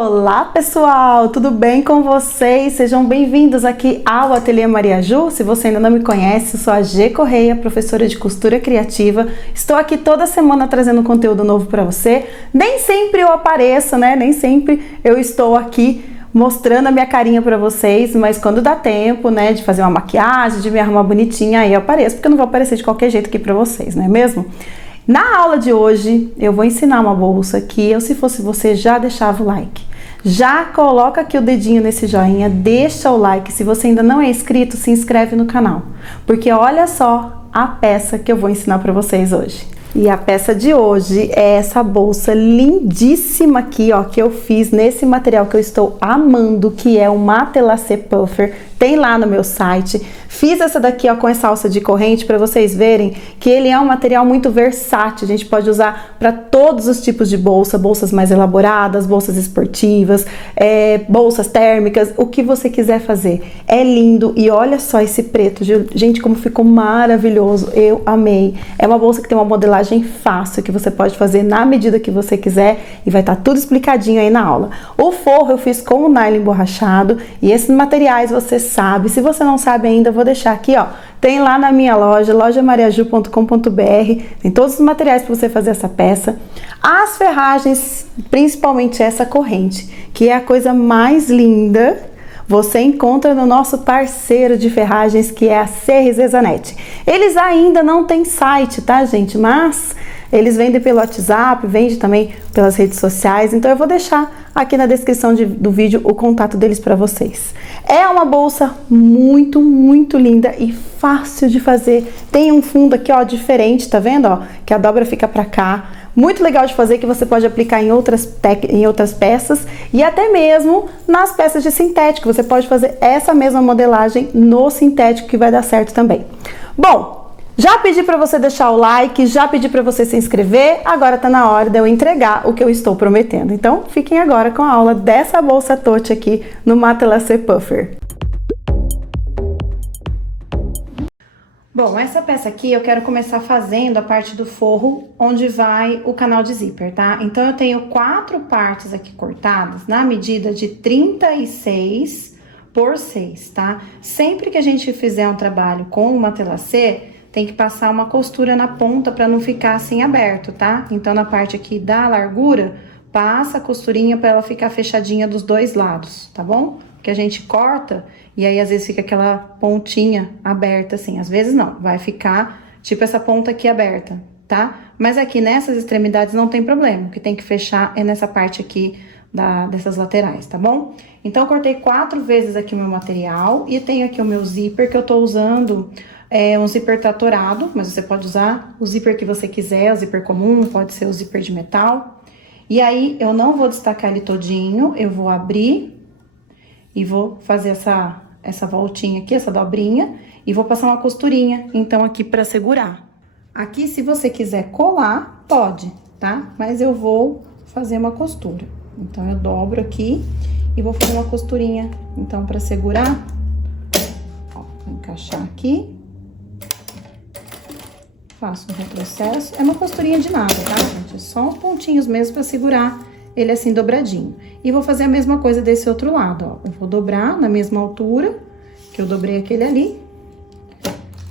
Olá pessoal, tudo bem com vocês? Sejam bem-vindos aqui ao Ateliê Maria Ju. Se você ainda não me conhece, eu sou a G Correia, professora de costura criativa. Estou aqui toda semana trazendo conteúdo novo para você. Nem sempre eu apareço, né? Nem sempre eu estou aqui mostrando a minha carinha para vocês, mas quando dá tempo, né, de fazer uma maquiagem, de me arrumar bonitinha, aí eu apareço, porque eu não vou aparecer de qualquer jeito aqui para vocês, não é mesmo? Na aula de hoje, eu vou ensinar uma bolsa que eu, se fosse você, já deixava o like. Já coloca aqui o dedinho nesse joinha, deixa o like. Se você ainda não é inscrito, se inscreve no canal. Porque olha só a peça que eu vou ensinar para vocês hoje. E a peça de hoje é essa bolsa lindíssima aqui, ó, que eu fiz nesse material que eu estou amando, que é o Matelassé Puffer. Tem lá no meu site. Fiz essa daqui, ó, com essa alça de corrente para vocês verem que ele é um material muito versátil. A gente pode usar para todos os tipos de bolsa, bolsas mais elaboradas, bolsas esportivas, bolsas térmicas, o que você quiser fazer. É lindo e olha só esse preto, gente, como ficou maravilhoso. Eu amei. É uma bolsa que tem uma modelagem fácil que você pode fazer na medida que você quiser e vai estar tudo explicadinho aí na aula. O forro eu fiz com o nylon emborrachado e esses materiais você sabe. Se você não sabe ainda, eu vou deixar aqui, ó. Tem lá na minha loja, lojamariaju.com.br. Tem todos os materiais para você fazer essa peça. As ferragens, principalmente essa corrente, que é a coisa mais linda, você encontra no nosso parceiro de ferragens, que é a CRZ Zanetti. Eles ainda não têm site, tá, gente? Mas eles vendem pelo WhatsApp, vendem também pelas redes sociais. Então eu vou deixar aqui na descrição do vídeo o contato deles para vocês. É uma bolsa muito, muito linda e fácil de fazer. Tem um fundo aqui, ó, diferente, tá vendo, ó? Que a dobra fica para cá. Muito legal de fazer, que você pode aplicar em outras peças e até mesmo nas peças de sintético. Você pode fazer essa mesma modelagem no sintético, que vai dar certo também. Bom, já pedi para você deixar o like, já pedi para você se inscrever, agora tá na hora de eu entregar o que eu estou prometendo. Então, fiquem agora com a aula dessa bolsa tote aqui no Matelassé Puffer. Bom, essa peça aqui eu quero começar fazendo a parte do forro onde vai o canal de zíper, tá? Então, eu tenho 4 partes aqui cortadas na medida de 36 por 6, tá? Sempre que a gente fizer um trabalho com o matelassé, tem que passar uma costura na ponta para não ficar assim aberto, tá? Então, na parte aqui da largura, passa a costurinha para ela ficar fechadinha dos dois lados, tá bom? Que a gente corta e aí às vezes fica aquela pontinha aberta assim, às vezes não, vai ficar tipo essa ponta aqui aberta, tá? Mas aqui nessas extremidades não tem problema, o que tem que fechar é nessa parte aqui dessas laterais, tá bom? Então, eu cortei 4 vezes aqui o meu material e tenho aqui o meu zíper que eu tô usando, um zíper tratorado, mas você pode usar o zíper que você quiser, o zíper comum, pode ser o zíper de metal. E aí, eu não vou destacar ele todinho, eu vou abrir e vou fazer essa voltinha aqui, essa dobrinha, e vou passar uma costurinha, então, aqui pra segurar. Aqui, se você quiser colar, pode, tá? Mas eu vou fazer uma costura. Então, eu dobro aqui e vou fazer uma costurinha, então, pra segurar. Ó, vou encaixar aqui. Faço um retrocesso. É uma costurinha de nada, tá, gente? É só uns pontinhos mesmo pra segurar ele assim dobradinho. E vou fazer a mesma coisa desse outro lado, ó. Eu vou dobrar na mesma altura que eu dobrei aquele ali.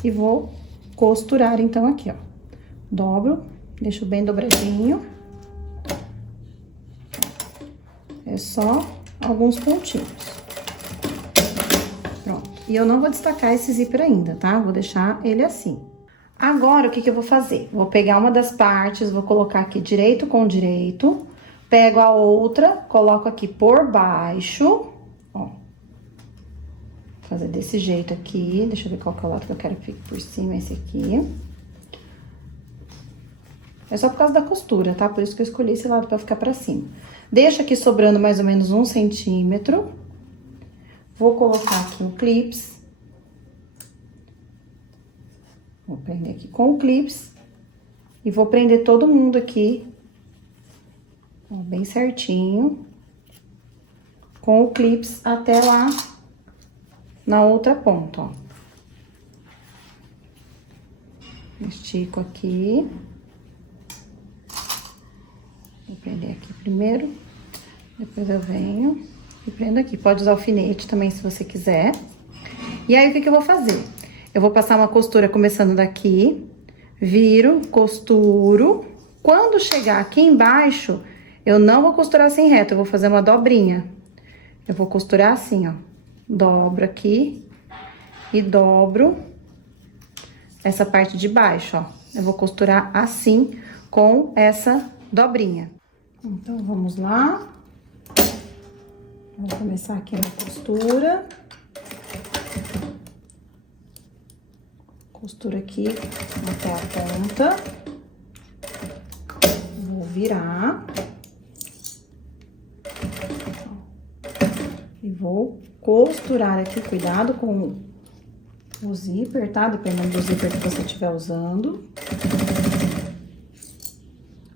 E vou costurar, então, aqui, ó. Dobro, deixo bem dobradinho. É só alguns pontinhos. Pronto. E eu não vou destacar esse zíper ainda, tá? Vou deixar ele assim. Agora, o que eu vou fazer? Vou pegar uma das partes, vou colocar aqui direito com direito. Pego a outra, coloco aqui por baixo, ó. Vou fazer desse jeito aqui. Deixa eu ver qual que é o lado que eu quero que fique por cima, esse aqui. É só por causa da costura, tá? Por isso que eu escolhi esse lado pra ficar pra cima. Deixo aqui sobrando mais ou menos 1 centímetro. Vou colocar aqui um clips. Vou prender aqui com o clips. E vou prender todo mundo aqui, ó, bem certinho. Com o clips até lá na outra ponta, ó. Estico aqui. Vou prender aqui primeiro. Depois eu venho e prendo aqui. Pode usar alfinete também, se você quiser. E aí, o que eu vou fazer? Eu vou passar uma costura começando daqui, viro, costuro. Quando chegar aqui embaixo, eu não vou costurar assim reto, eu vou fazer uma dobrinha. Eu vou costurar assim, ó. Dobro aqui e dobro essa parte de baixo, ó. Eu vou costurar assim, com essa dobrinha. Então, vamos lá. Vou começar aqui na costura. Costura aqui até a ponta. Vou virar. E vou costurar aqui, cuidado com o zíper, tá? Dependendo do zíper que você estiver usando.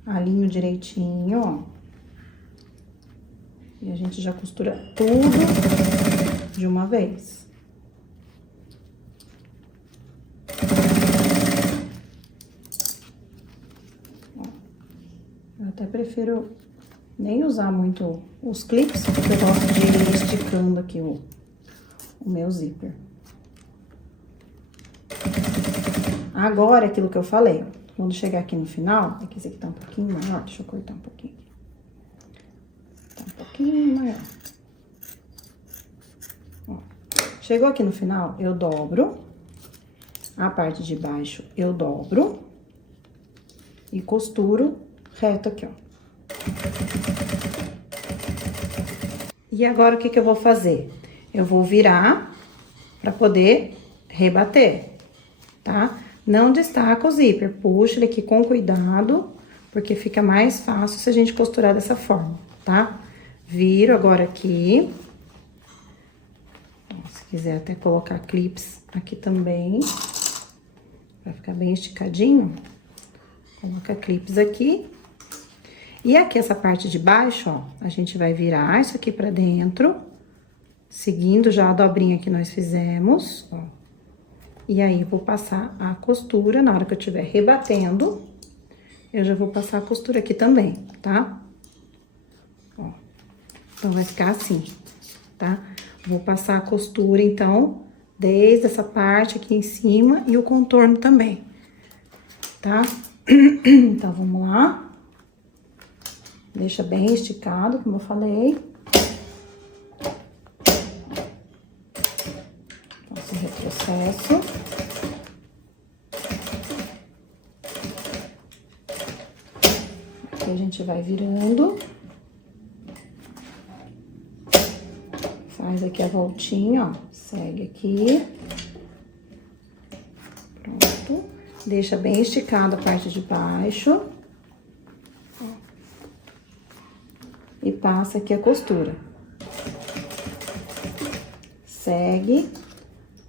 Alinho direitinho, ó. E a gente já costura tudo de uma vez. Ó. Eu até prefiro nem usar muito os clips, porque eu gosto de ir esticando aqui o meu zíper. Agora, aquilo que eu falei, ó. Quando chegar aqui no final, é que esse aqui tá um pouquinho maior, deixa eu cortar um pouquinho aqui. Tá um pouquinho maior. Ó, chegou aqui no final, eu dobro. A parte de baixo, eu dobro. E costuro reto aqui, ó. E agora, o que eu vou fazer? Eu vou virar pra poder rebater, tá? Não destaca o zíper, puxa ele aqui com cuidado, porque fica mais fácil se a gente costurar dessa forma, tá? Viro agora aqui. Se quiser até colocar clips aqui também, pra ficar bem esticadinho. Coloca clips aqui. E aqui, essa parte de baixo, ó, a gente vai virar isso aqui pra dentro, seguindo já a dobrinha que nós fizemos, ó. E aí, vou passar a costura, na hora que eu estiver rebatendo, eu já vou passar a costura aqui também, tá? Ó, então, vai ficar assim, tá? Vou passar a costura, então, desde essa parte aqui em cima e o contorno também, tá? Então, vamos lá. Deixa bem esticado, como eu falei. Faço um retrocesso. Aqui a gente vai virando. Faz aqui a voltinha, ó. Segue aqui. Pronto. Deixa bem esticado a parte de baixo. E passa aqui a costura. Segue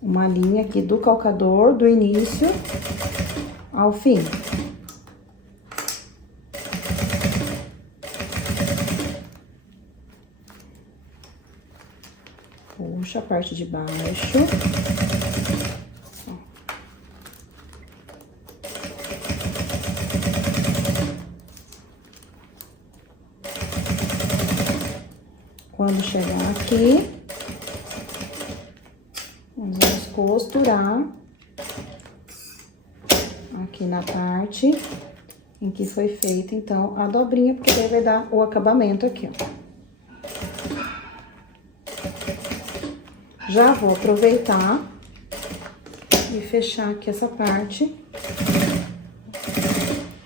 uma linha aqui do calcador, do início ao fim. Puxa a parte de baixo. Quando chegar aqui, nós vamos costurar aqui na parte em que foi feita, então, a dobrinha, porque daí vai dar o acabamento aqui, ó. Já vou aproveitar e fechar aqui essa parte.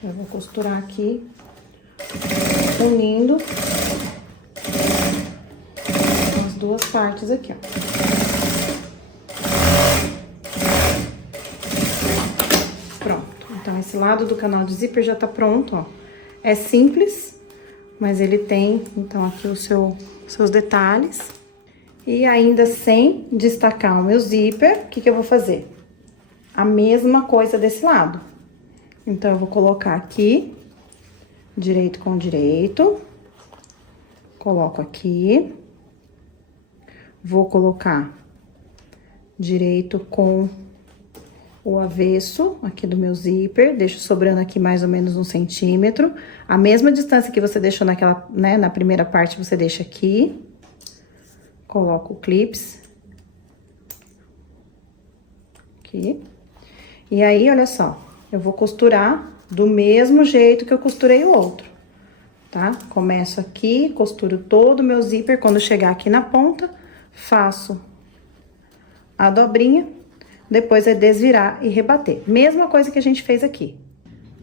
Eu vou costurar aqui, unindo duas partes aqui, ó. Pronto. Então, esse lado do canal de zíper já tá pronto, ó. É simples, mas ele tem, então, aqui os seus detalhes. E ainda sem destacar o meu zíper, o que eu vou fazer? A mesma coisa desse lado. Então, eu vou colocar aqui, direito com direito. Coloco aqui. Vou colocar direito com o avesso aqui do meu zíper, deixo sobrando aqui mais ou menos 1 centímetro. A mesma distância que você deixou naquela, né, na primeira parte, você deixa aqui. Coloco o clips. Aqui. E aí, olha só, eu vou costurar do mesmo jeito que eu costurei o outro, tá? Começo aqui, costuro todo o meu zíper, quando chegar aqui na ponta, faço a dobrinha, depois é desvirar e rebater. Mesma coisa que a gente fez aqui.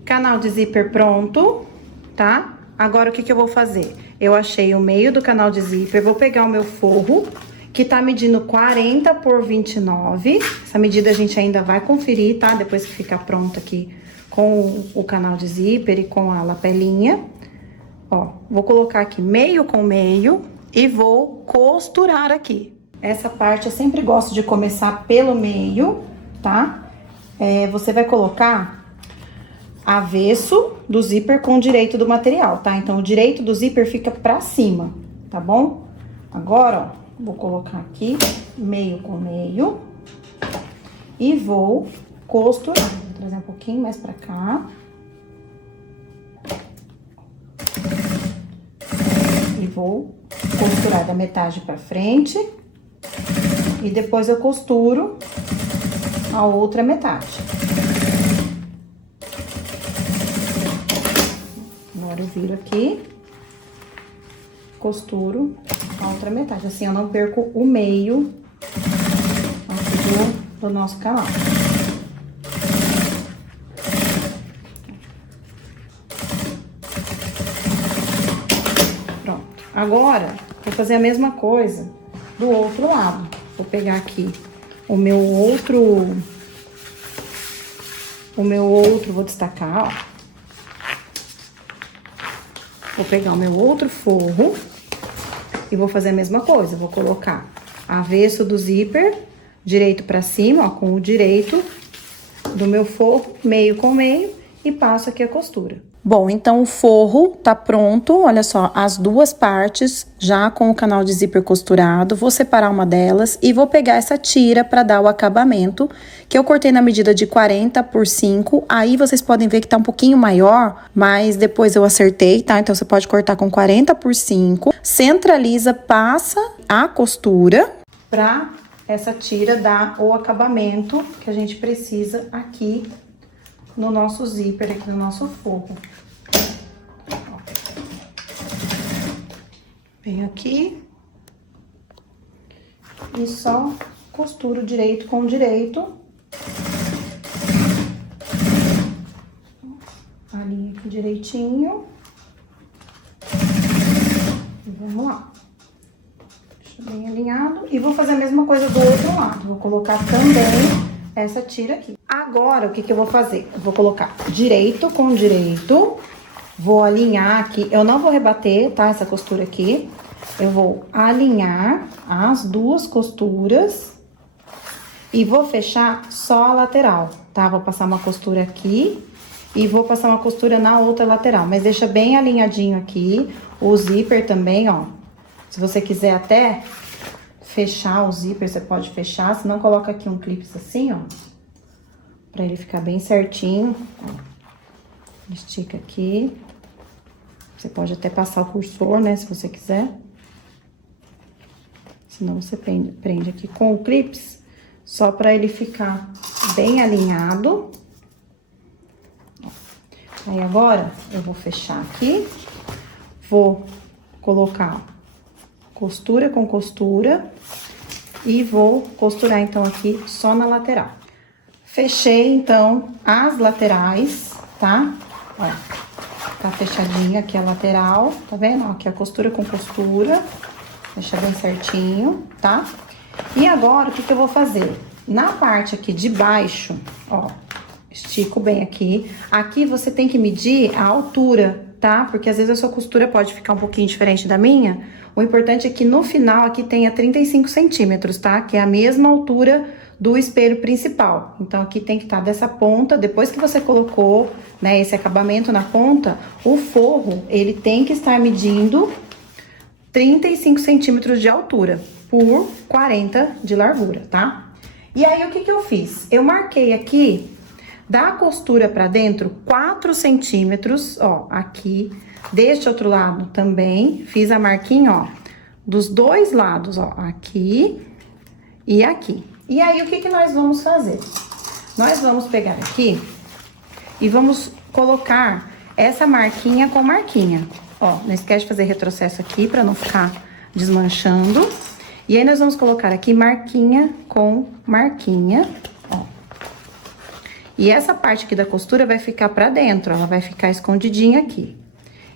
Canal de zíper pronto, tá? Agora, o que que eu vou fazer? Eu achei o meio do canal de zíper, vou pegar o meu forro, que tá medindo 40 por 29. Essa medida a gente ainda vai conferir, tá? Depois que ficar pronto aqui com o canal de zíper e com a lapelinha. Ó, vou colocar aqui meio com meio e vou costurar aqui. Essa parte eu sempre gosto de começar pelo meio, tá? Você vai colocar avesso do zíper com o direito do material, tá? Então, o direito do zíper fica pra cima, tá bom? Agora, ó, vou colocar aqui meio com meio e vou costurar. Vou trazer um pouquinho mais pra cá. E vou costurar da metade pra frente. E depois eu costuro a outra metade. Agora eu viro aqui, costuro a outra metade. Assim eu não perco o meio aqui do nosso canal. Pronto. Agora, vou fazer a mesma coisa do outro lado. Vou pegar aqui o meu outro, vou destacar, ó. Vou pegar o meu outro forro e vou fazer a mesma coisa. Vou colocar avesso do zíper, direito pra cima, ó, com o direito do meu forro, meio com meio, e passo aqui a costura. Bom, então o forro tá pronto, olha só, as duas partes já com o canal de zíper costurado. Vou separar uma delas e vou pegar essa tira para dar o acabamento, que eu cortei na medida de 40 por 5. Aí vocês podem ver que tá um pouquinho maior, mas depois eu acertei, tá? Então você pode cortar com 40 por 5. Centraliza, passa a costura pra essa tira dar o acabamento que a gente precisa aqui no nosso zíper, aqui no nosso forro. Venho aqui e só costuro direito com direito. Alinho aqui direitinho. E vamos lá. Deixa bem alinhado. E vou fazer a mesma coisa do outro lado. Vou colocar também essa tira aqui. Agora, o que que eu vou fazer? Eu vou colocar direito com direito, vou alinhar aqui, eu não vou rebater, tá, essa costura aqui, eu vou alinhar as duas costuras e vou fechar só a lateral, tá? Vou passar uma costura aqui e vou passar uma costura na outra lateral, mas deixa bem alinhadinho aqui, o zíper também, ó, se você quiser até fechar o zíper, você pode fechar, se não coloca aqui um clips assim, ó, pra ele ficar bem certinho. Estica aqui. Você pode até passar o cursor, né, se você quiser. Senão você prende aqui com o clips, só pra ele ficar bem alinhado. Aí agora, eu vou fechar aqui. Vou colocar costura com costura e vou costurar, então, aqui só na lateral. Fechei, então, as laterais, tá? Ó, tá fechadinha aqui a lateral, tá vendo? Ó, aqui a costura com costura, deixa bem certinho, tá? E agora, o que que eu vou fazer? Na parte aqui de baixo, ó, estico bem aqui. Aqui você tem que medir a altura, tá? Porque às vezes a sua costura pode ficar um pouquinho diferente da minha. O importante é que no final aqui tenha 35 centímetros, tá? Que é a mesma altura do espelho principal. Então, aqui tem que estar dessa ponta, depois que você colocou, né, esse acabamento na ponta, o forro, ele tem que estar medindo 35 centímetros de altura por 40 de largura, tá? E aí, o que que eu fiz? Eu marquei aqui, da costura pra dentro, 4 centímetros, ó, aqui. Deste outro lado também, fiz a marquinha, ó, dos dois lados, ó, aqui e aqui. E aí, o que que nós vamos fazer? Nós vamos pegar aqui e vamos colocar essa marquinha com marquinha. Ó, não esquece de fazer retrocesso aqui pra não ficar desmanchando. E aí, nós vamos colocar aqui marquinha com marquinha, ó. E essa parte aqui da costura vai ficar pra dentro, ela vai ficar escondidinha aqui.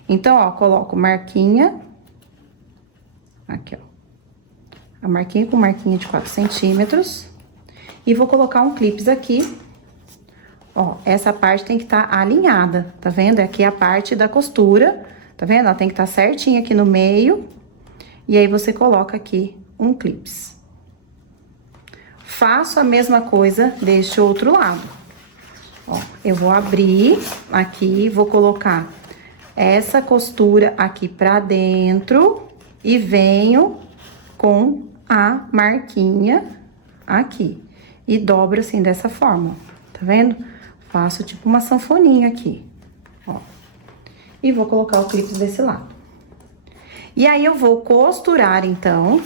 Então, ó, coloco marquinha, aqui, ó. A marquinha com marquinha de 4 centímetros. E vou colocar um clips aqui. Ó, essa parte tem que estar alinhada, tá vendo? Aqui é a parte da costura, tá vendo? Ela tem que estar certinha aqui no meio. E aí, você coloca aqui um clips. Faço a mesma coisa deste outro lado. Ó, eu vou abrir aqui, vou colocar essa costura aqui pra dentro e venho com a marquinha aqui. E dobro assim, dessa forma, tá vendo? Faço tipo uma sanfoninha aqui, ó. E vou colocar o clipe desse lado. E aí, eu vou costurar, então,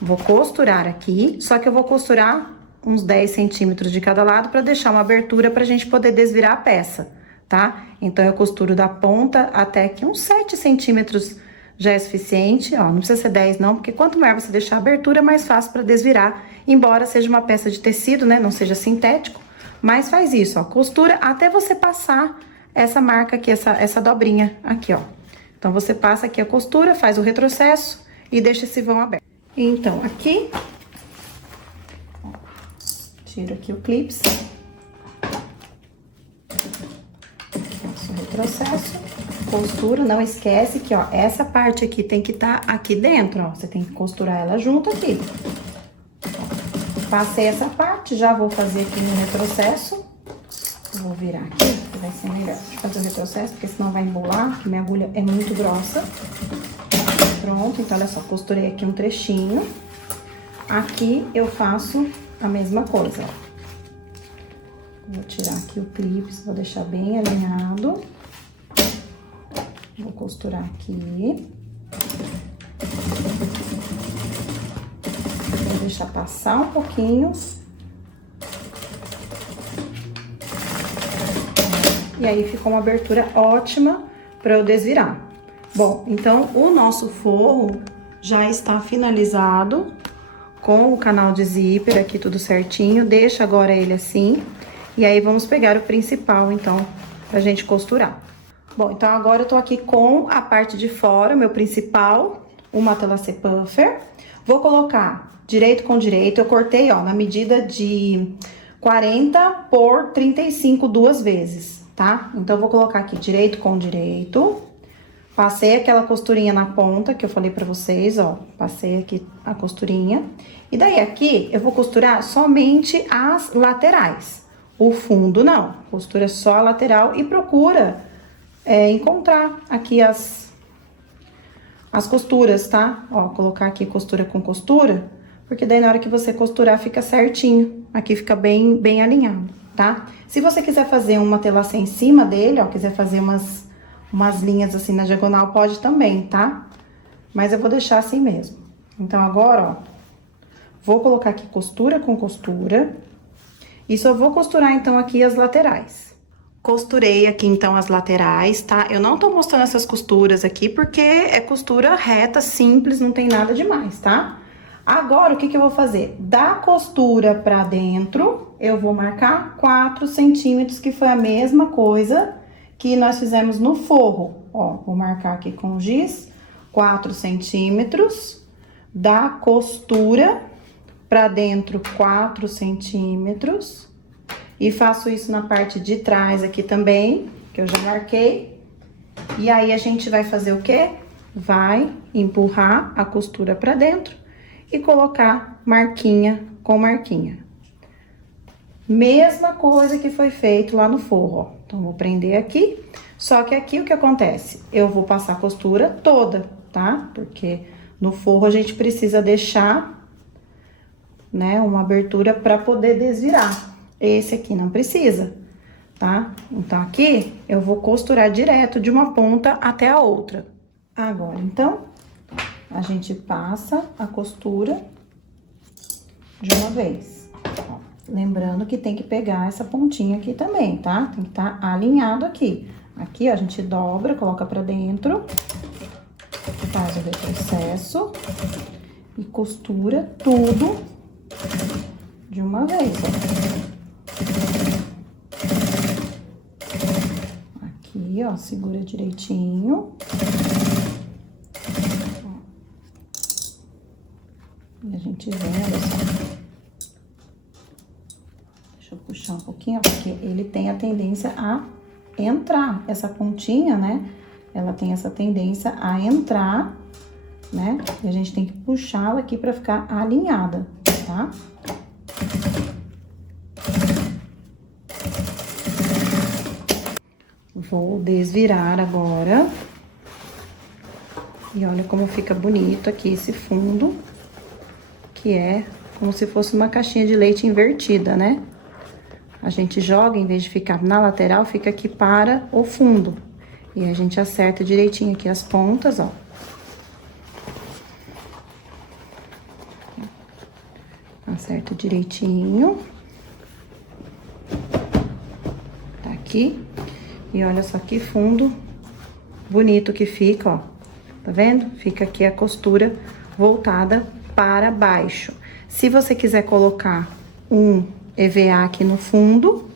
vou costurar aqui, só que eu vou costurar uns 10 centímetros de cada lado pra deixar uma abertura pra gente poder desvirar a peça, tá? Então, eu costuro da ponta até aqui uns 7 centímetros já é suficiente, ó, não precisa ser 10 não, porque quanto maior você deixar a abertura, mais fácil pra desvirar, embora seja uma peça de tecido, né, não seja sintético, mas faz isso, ó, costura até você passar essa marca aqui, essa dobrinha aqui, ó. Então, você passa aqui a costura, faz o retrocesso e deixa esse vão aberto. Então, aqui, ó, tiro aqui o clips. Faço o retrocesso, costura, não esquece que, ó, essa parte aqui tem que estar aqui dentro, ó. Você tem que costurar ela junto aqui. Passei essa parte, já vou fazer aqui no retrocesso. Vou virar aqui, que vai ser melhor de fazer o retrocesso, porque senão vai embolar, porque minha agulha é muito grossa. Pronto, então, olha só, costurei aqui um trechinho. Aqui eu faço a mesma coisa, ó. Vou tirar aqui o clips, vou deixar bem alinhado. Vou costurar aqui. Vou deixar passar um pouquinho. E aí, ficou uma abertura ótima para eu desvirar. Bom, então, o nosso forro já está finalizado com o canal de zíper aqui tudo certinho. Deixa agora ele assim. E aí, vamos pegar o principal, então, pra gente costurar. Bom, então, agora eu tô aqui com a parte de fora, meu principal, o matelassé puffer. Vou colocar direito com direito. Eu cortei, ó, na medida de 40 por 35 duas vezes. Tá? Então, eu vou colocar aqui direito com direito. Passei aquela costurinha na ponta que eu falei pra vocês, ó. Passei aqui a costurinha. E daí, aqui, eu vou costurar somente as laterais. O fundo, não. Costura só a lateral e procura encontrar aqui as costuras, tá? Ó, colocar aqui costura com costura, porque daí, na hora que você costurar, fica certinho. Aqui fica bem alinhado, tá? Se você quiser fazer um matelassé em cima dele, ó, quiser fazer umas linhas assim na diagonal, pode também, tá? Mas eu vou deixar assim mesmo. Então, agora, ó, vou colocar aqui costura com costura. E só vou costurar, então, aqui as laterais. Costurei aqui, então, as laterais, tá? Eu não tô mostrando essas costuras aqui, porque é costura reta, simples, não tem nada demais, tá? Agora, o que que eu vou fazer? Da costura pra dentro, eu vou marcar 4 centímetros, que foi a mesma coisa que nós fizemos no forro. Ó, vou marcar aqui com giz, 4 centímetros. Da costura pra dentro, 4 centímetros. E faço isso na parte de trás aqui também, que eu já marquei. E aí, a gente vai fazer o quê? Vai empurrar a costura pra dentro e colocar marquinha com marquinha. Mesma coisa que foi feito lá no forro, ó. Então, vou prender aqui. Só que aqui, o que acontece? Eu vou passar a costura toda, tá? Porque no forro a gente precisa deixar né, uma abertura para poder desvirar. Esse aqui não precisa, tá? Então, aqui eu vou costurar direto de uma ponta até a outra. Agora, então, a gente passa a costura de uma vez. Ó, lembrando que tem que pegar essa pontinha aqui também, tá? Tem que estar alinhado aqui. Aqui, ó, a gente dobra, coloca pra dentro, faz o retrocesso e costura tudo de uma vez, ó. Aqui, ó, segura direitinho. E a gente vem, olha só. Deixa eu puxar um pouquinho, ó, porque ele tem a tendência a entrar. Essa pontinha, né? Ela tem essa tendência a entrar, né? E a gente tem que puxá-la aqui pra ficar alinhada, tá? Vou desvirar agora. E olha como fica bonito aqui esse fundo, que é como se fosse uma caixinha de leite invertida, né? A gente joga, em vez de ficar na lateral, fica aqui para o fundo. E a gente acerta direitinho aqui as pontas, ó. Acerta direitinho. Tá aqui. E olha só que fundo bonito que fica, ó. Tá vendo? Fica aqui a costura voltada para baixo. Se você quiser colocar um EVA aqui no fundo,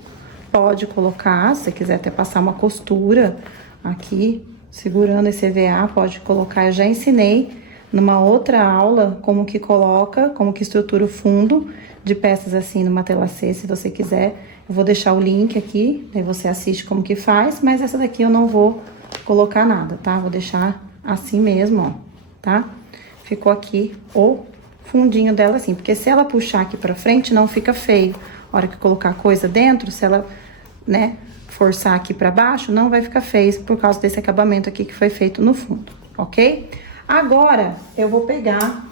pode colocar. Se você quiser até passar uma costura aqui, segurando esse EVA, pode colocar. Eu já ensinei numa outra aula como que coloca, como que estrutura o fundo de peças assim numa tela C, se você quiser. Eu vou deixar o link aqui, daí você assiste como que faz, mas essa daqui eu não vou colocar nada, tá? Vou deixar assim mesmo, ó, tá? Ficou aqui o fundinho dela assim, porque se ela puxar aqui pra frente, não fica feio. A hora que colocar coisa dentro, se ela, né, forçar aqui pra baixo, não vai ficar feio por causa desse acabamento aqui que foi feito no fundo, ok? Agora, eu vou pegar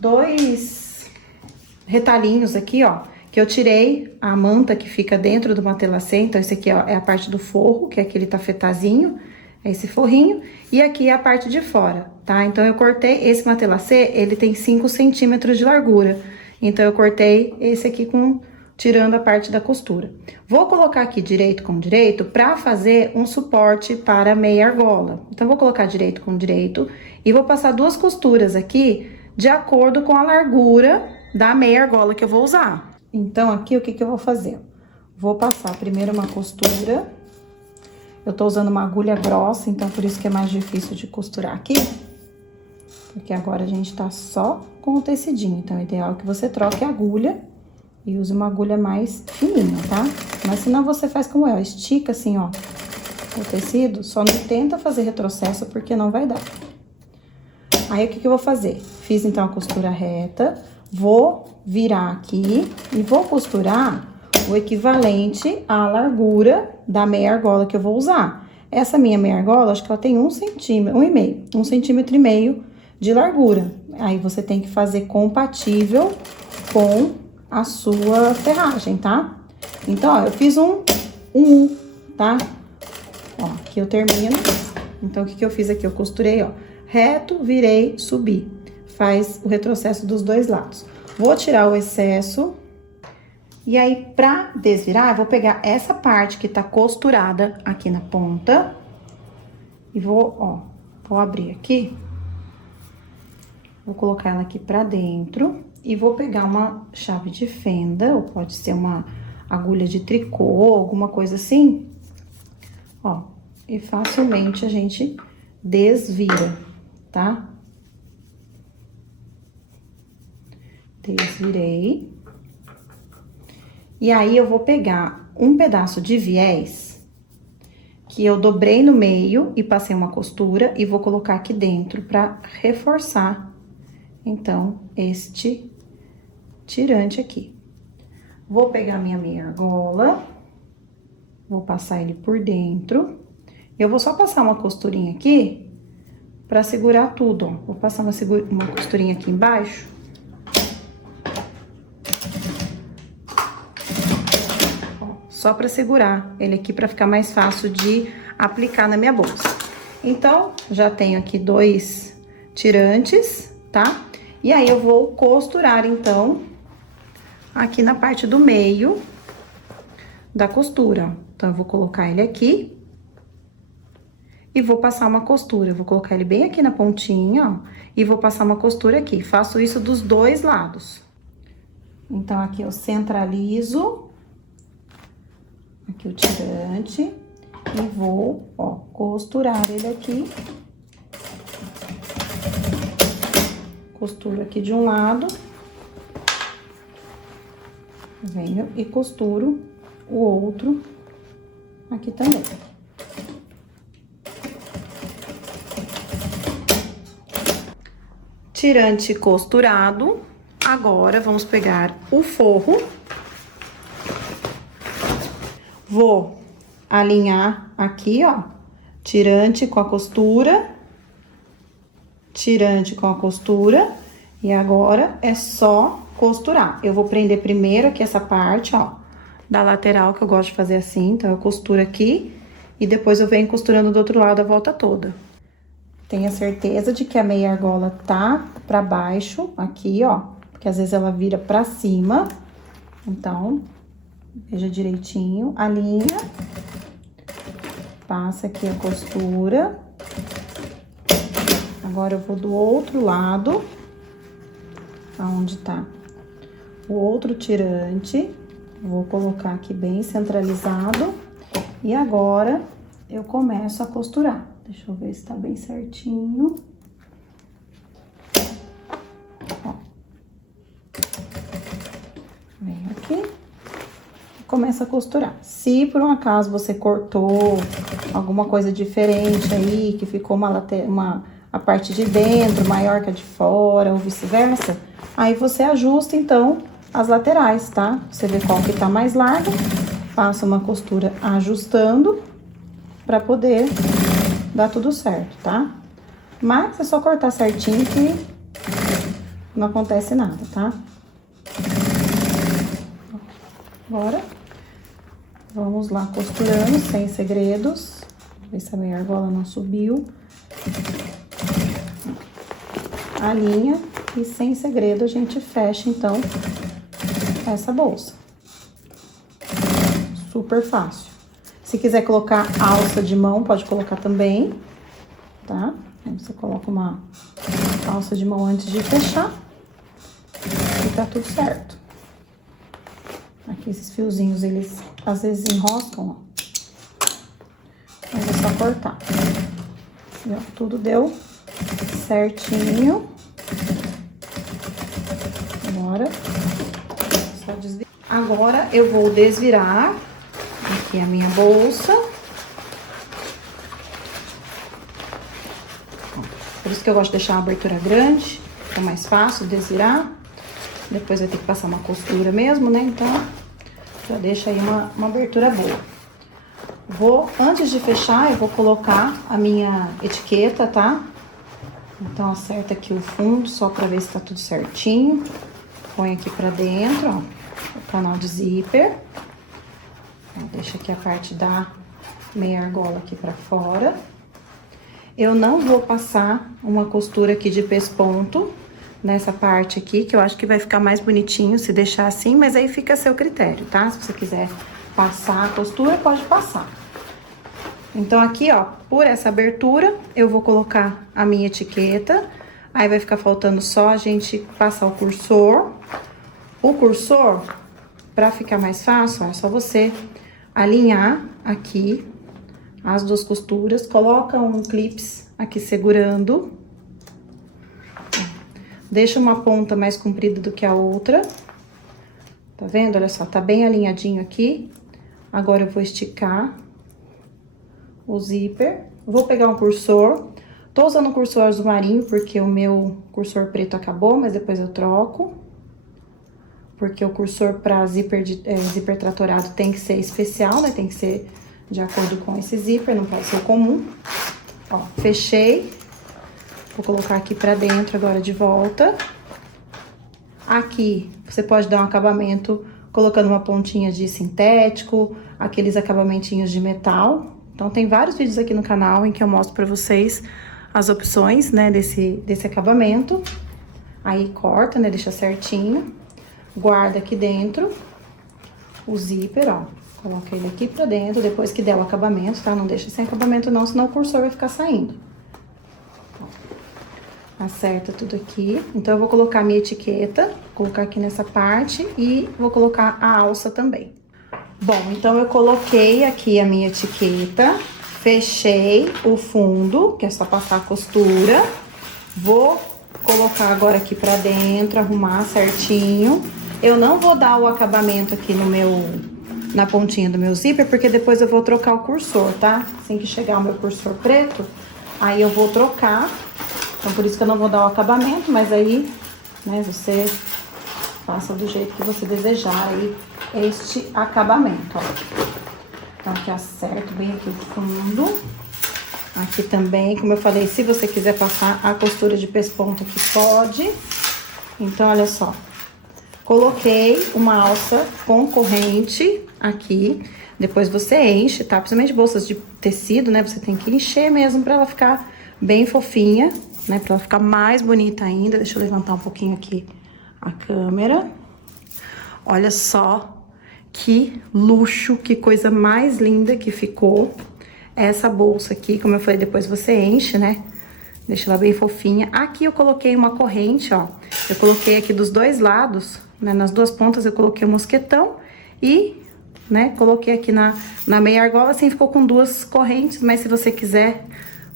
2 retalhinhos aqui, ó, que eu tirei a manta que fica dentro do matelacê. Então, esse aqui, ó, é a parte do forro, que é aquele tafetazinho, é esse forrinho, e aqui é a parte de fora, tá? Então, eu cortei esse matelacê, ele tem 5 centímetros de largura. Então, eu cortei esse aqui tirando a parte da costura. Vou colocar aqui direito com direito pra fazer um suporte para meia argola. Então, vou colocar direito com direito e vou passar 2 costuras aqui de acordo com a largura da meia argola que eu vou usar. Então, aqui, o que que eu vou fazer? Vou passar primeiro uma costura. Eu tô usando uma agulha grossa, então por isso que é mais difícil de costurar aqui. Porque agora a gente tá só com o tecidinho. Então, o ideal é que você troque a agulha e use uma agulha mais fininha, tá? Mas senão você faz como eu, estica assim, ó, o tecido. Só não tenta fazer retrocesso, porque não vai dar. Aí, o que que eu vou fazer? Fiz, então, a costura reta. Vou virar aqui e vou costurar o equivalente à largura da meia argola que eu vou usar. Essa minha meia argola, acho que ela tem 1 centímetro, 1,5 centímetro e meio de largura. Aí, você tem que fazer compatível com a sua ferragem, tá? Então, ó, eu fiz um U, tá? Ó, aqui eu termino. Então, o que que eu fiz aqui? Eu costurei, ó, reto, virei, subi. Faz o retrocesso dos 2 lados. Vou tirar o excesso. E aí, pra desvirar, eu vou pegar essa parte que tá costurada aqui na ponta. E vou abrir aqui. Vou colocar ela aqui pra dentro. E vou pegar uma chave de fenda, ou pode ser uma agulha de tricô, alguma coisa assim. Ó, e facilmente a gente desvira, tá? Desvirei. E aí, eu vou pegar um pedaço de viés que eu dobrei no meio e passei uma costura e vou colocar aqui dentro pra reforçar, então, este tirante aqui. Vou pegar minha meia argola, vou passar ele por dentro. Eu vou só passar uma costurinha aqui pra segurar tudo, ó. Vou passar uma costurinha aqui embaixo. só para segurar ele aqui, para ficar mais fácil de aplicar na minha bolsa. Então, já tenho aqui 2 tirantes, tá? E aí, eu vou costurar, então, aqui na parte do meio da costura. Então, eu vou colocar ele aqui e vou passar uma costura. Eu vou colocar ele bem aqui na pontinha, ó, e vou passar uma costura aqui. Faço isso dos 2 lados. Então, aqui eu centralizo aqui o tirante e vou, ó, costurar ele aqui. Costuro aqui de um lado. Venho e costuro o outro aqui também. Tirante costurado. Agora, vamos pegar o forro. Vou alinhar aqui, ó, tirante com a costura. Tirante com a costura. E agora, é só costurar. Eu vou prender primeiro aqui essa parte, ó, da lateral, que eu gosto de fazer assim. Então, eu costuro aqui e depois eu venho costurando do outro lado a volta toda. Tenha certeza de que a meia argola tá pra baixo, aqui, ó, porque às vezes ela vira pra cima. Então, veja direitinho, alinha, passa aqui a costura. Agora, eu vou do outro lado, aonde tá o outro tirante, vou colocar aqui bem centralizado. E agora, eu começo a costurar. Deixa eu ver se tá bem certinho. Ó. Venho aqui e começo a costurar. Se por um acaso você cortou alguma coisa diferente aí, que ficou a parte de dentro maior que a de fora, ou vice-versa, aí você ajusta, então, as laterais, tá? Você vê qual que tá mais larga, passa uma costura ajustando pra poder dar tudo certo, tá? Mas é só cortar certinho que não acontece nada, tá? Agora, vamos lá costurando sem segredos. Ver se a minha argola não subiu. A linha e sem segredo a gente fecha, então, essa bolsa. Super fácil. Se quiser colocar alça de mão, pode colocar também, tá? Aí você coloca uma alça de mão antes de fechar e tá tudo certo. Aqui esses fiozinhos, eles às vezes enroscam, ó. Mas é só cortar. E, ó, tudo deu certinho. Agora, só desvirar. Agora, eu vou desvirar aqui a minha bolsa. Por isso que eu gosto de deixar uma abertura grande, fica mais fácil desvirar. Depois vai ter que passar uma costura mesmo, né? Então, já deixa aí uma abertura boa. Antes de fechar, eu vou colocar a minha etiqueta, tá? Então, acerta aqui o fundo, só pra ver se tá tudo certinho. Põe aqui pra dentro, ó, o canal de zíper. Deixa aqui a parte da meia argola aqui pra fora. Eu não vou passar uma costura aqui de pesponto nessa parte aqui, que eu acho que vai ficar mais bonitinho se deixar assim, mas aí fica a seu critério, tá? Se você quiser passar a costura, pode passar. Então, aqui, ó, por essa abertura, eu vou colocar a minha etiqueta. Aí, vai ficar faltando só a gente passar o cursor. O cursor, pra ficar mais fácil, ó, é só você alinhar aqui as duas costuras. Coloca um clips aqui segurando. Deixa uma ponta mais comprida do que a outra. Tá vendo? Olha só, tá bem alinhadinho aqui. Agora, eu vou esticar o zíper. Vou pegar um cursor. Tô usando um cursor azul marinho, porque o meu cursor preto acabou, mas depois eu troco. Porque o cursor pra zíper tratorado tem que ser especial, né? Tem que ser de acordo com esse zíper, não pode ser comum. Ó, fechei. Vou colocar aqui pra dentro agora de volta. Aqui, você pode dar um acabamento colocando uma pontinha de sintético, aqueles acabamentinhos de metal. Então tem vários vídeos aqui no canal em que eu mostro pra vocês as opções, né, desse acabamento. Aí corta, né, deixa certinho, guarda aqui dentro o zíper, ó. Coloca ele aqui pra dentro, depois que der o acabamento, tá? Não deixa sem acabamento não, senão o cursor vai ficar saindo. Acerta tudo aqui. Então, eu vou colocar a minha etiqueta, colocar aqui nessa parte e vou colocar a alça também. Bom, então eu coloquei aqui a minha etiqueta, fechei o fundo, que é só passar a costura. Vou colocar agora aqui pra dentro, arrumar certinho. Eu não vou dar o acabamento aqui na pontinha do meu zíper, porque depois eu vou trocar o cursor, tá? Assim que chegar o meu cursor preto, aí eu vou trocar. Então, por isso que eu não vou dar o acabamento, mas aí, né, você faça do jeito que você desejar aí este acabamento, ó. Então, aqui acerto bem aqui o fundo. Aqui também, como eu falei, se você quiser passar a costura de pesponto aqui, pode. Então, olha só. Coloquei uma alça com corrente aqui. Depois você enche, tá? Principalmente bolsas de tecido, né? Você tem que encher mesmo pra ela ficar bem fofinha, né? Pra ela ficar mais bonita ainda. Deixa eu levantar um pouquinho aqui a câmera. Olha só que luxo, que coisa mais linda que ficou essa bolsa aqui. Como eu falei, depois você enche, né? Deixa ela bem fofinha. Aqui eu coloquei uma corrente, ó. Eu coloquei aqui dos dois lados, né? Nas duas pontas eu coloquei um mosquetão e, né, coloquei aqui na meia argola, assim ficou com duas correntes. Mas se você quiser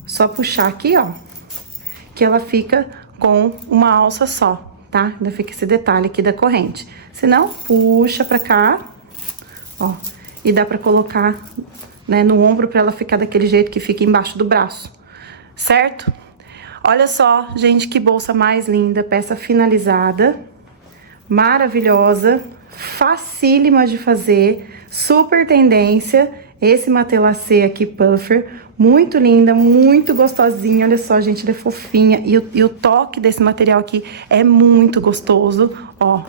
só puxar aqui, ó, que ela fica com uma alça só, tá? Ainda fica esse detalhe aqui da corrente. Se não, puxa pra cá, ó, e dá pra colocar, né, no ombro pra ela ficar daquele jeito que fica embaixo do braço, certo? Olha só, gente, que bolsa mais linda, peça finalizada, maravilhosa, facílima de fazer, super tendência, esse matelacê aqui, puffer, muito linda, muito gostosinha, olha só, gente, ela é fofinha, e o toque desse material aqui é muito gostoso, ó,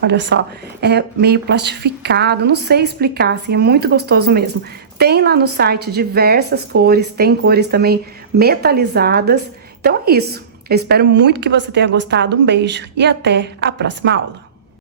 olha só, é meio plastificado, não sei explicar, assim, é muito gostoso mesmo. Tem lá no site diversas cores, tem cores também metalizadas. Então é isso. Eu espero muito que você tenha gostado. Um beijo e até a próxima aula.